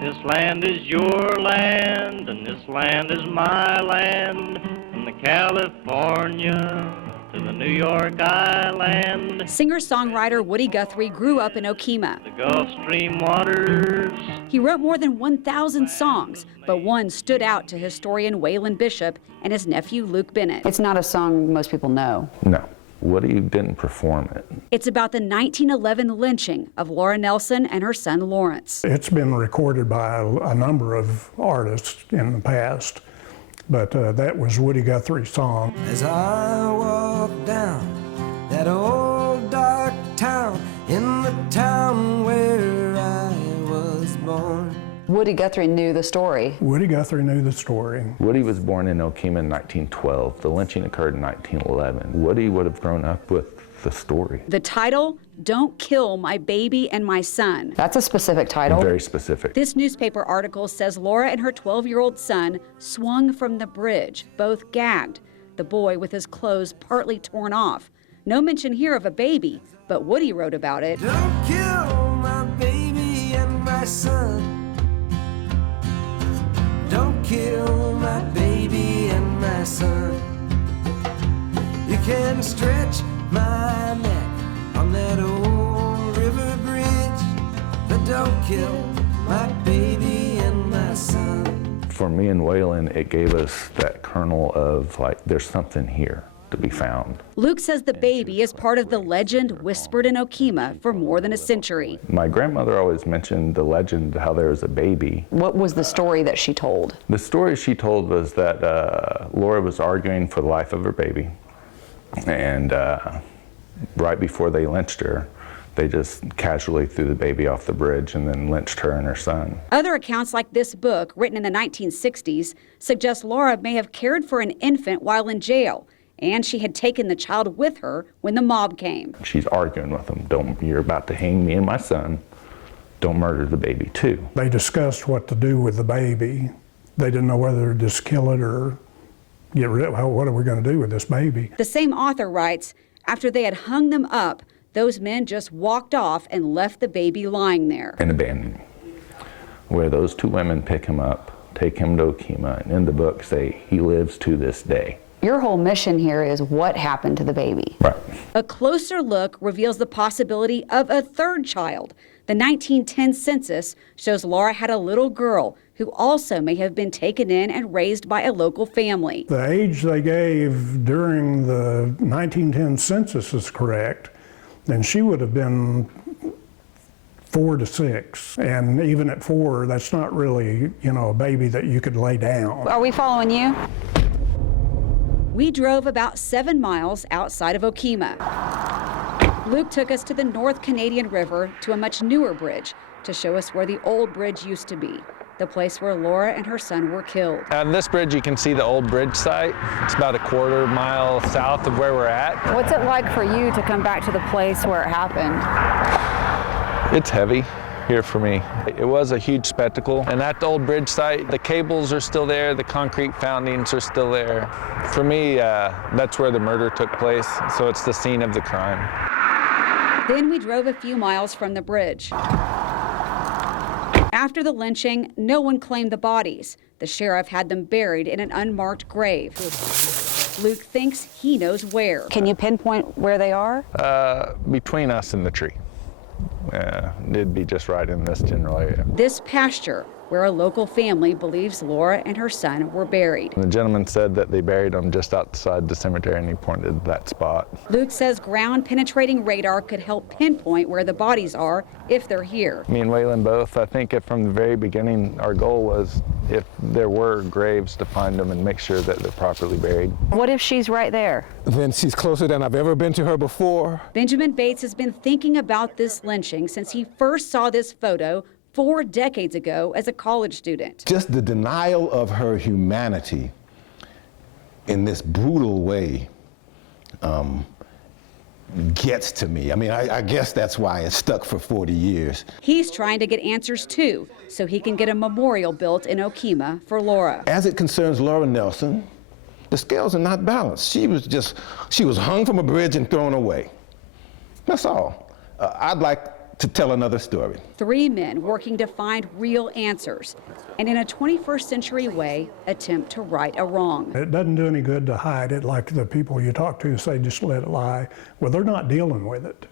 This land is your land, and this land is my land, from the California to the New York Island. Singer-songwriter Woody Guthrie grew up in Okemah. The Gulf Stream waters. He wrote more than 1,000 songs, but one stood out to historian Waylon Bishop and his nephew Luke Bennett. It's not a song most people know. No, Woody didn't perform it. It's about the 1911 lynching of Laura Nelson and her son Lawrence. It's been recorded by a number of artists in the past, but that was Woody Guthrie's song. As I walk down that old dark town, in the town where I was born. Woody Guthrie knew the story. Woody Guthrie knew the story. Woody was born in Okemah in 1912. The lynching occurred in 1911. Woody would have grown up with the story. The title, Don't Kill My Baby and My Son. That's a specific title. Very specific. This newspaper article says Laura and her 12-year-old son swung from the bridge, both gagged, the boy with his clothes partly torn off. No mention here of a baby, but Woody wrote about it. Don't kill my baby and my son. Don't kill my baby and my son. You can stretch my neck on that old river bridge, but don't kill my baby and my son. For me and Waylon, it gave us that kernel of, like, there's something here to be found. Luke says the baby is part of the legend whispered in Okemah for more than a century. My grandmother always mentioned the legend how there was a baby. What was the story that she told? The story she told was that Laura was arguing for the life of her baby, and right before they lynched her, they just casually threw the baby off the bridge and then lynched her and her son. Other accounts like this book, written in the 1960s, suggest Laura may have cared for an infant while in jail, and she had taken the child with her when the mob came. She's arguing with them, you're about to hang me and my son, don't murder the baby too. They discussed what to do with the baby. They didn't know whether to just kill it or get rid of it. What are we going to do with this baby? The same author writes, after they had hung them up, those men just walked off and left the baby lying there. And abandoned him. Where those two women pick him up, take him to Okemah, and in the book say he lives to this day. Your whole mission here is what happened to the baby. Right. A closer look reveals the possibility of a third child. The 1910 census shows Laura had a little girl who also may have been taken in and raised by a local family. The age they gave during the 1910 census is correct, then she would have been 4 to 6. And even at 4, that's not really, a baby that you could lay down. Are we following you? We drove about 7 miles outside of Okemah. Luke took us to the North Canadian River to a much newer bridge to show us where the old bridge used to be, the place where Laura and her son were killed. On this bridge, you can see the old bridge site. It's about a quarter mile south of where we're at. What's it like for you to come back to the place where it happened? It's heavy here for me. It was a huge spectacle. And at the old bridge site, the cables are still there, the concrete foundings are still there. For me, that's where the murder took place, so it's the scene of the crime. Then we drove a few miles from the bridge. After the lynching, no one claimed the bodies. The sheriff had them buried in an unmarked grave. Luke thinks he knows where. Can you pinpoint where they are? Between us and the tree. It'd be just right in this general area. This pasture, where a local family believes Laura and her son were buried. The gentleman said that they buried them just outside the cemetery, and he pointed to that spot. Luke says ground-penetrating radar could help pinpoint where the bodies are if they're here. Me and Waylon both, I think from the very beginning, our goal was, if there were graves, to find them and make sure that they're properly buried. What if she's right there? Then she's closer than I've ever been to her before. Benjamin Bates has been thinking about this lynching since he first saw this photo 4 decades ago as a college student. Just the denial of her humanity in this brutal way gets to me. I mean, I guess that's why it stuck for 40 years. He's trying to get answers too, so he can get a memorial built in Okemah for Laura. As it concerns Laura Nelson, the scales are not balanced. She was hung from a bridge and thrown away. That's all. I'd like to tell another story. 3 men working to find real answers and in a 21st century way attempt to right a wrong. It doesn't do any good to hide it like the people you talk to say just let it lie. Well, they're not dealing with it.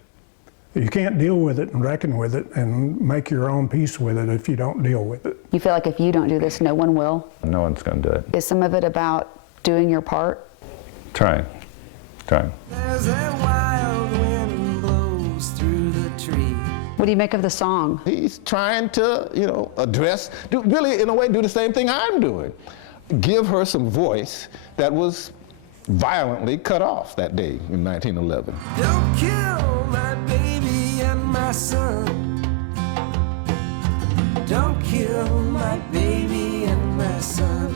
You can't deal with it and reckon with it and make your own peace with it if you don't deal with it. You feel like if you don't do this, no one will? No one's going to do it. Is some of it about doing your part? Trying. There's a wild wind blows through the tree. What do you make of the song? He's trying to, address, really in a way do the same thing I'm doing. Give her some voice that was violently cut off that day in 1911. Don't kill my baby and my son. Don't kill my baby and my son.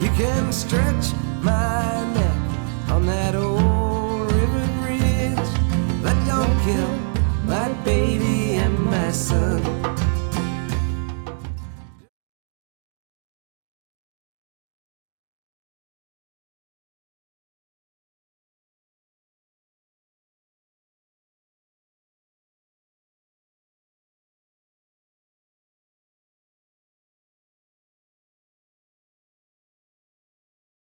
You can stretch my neck on that old river bridge, but don't kill my baby and my son.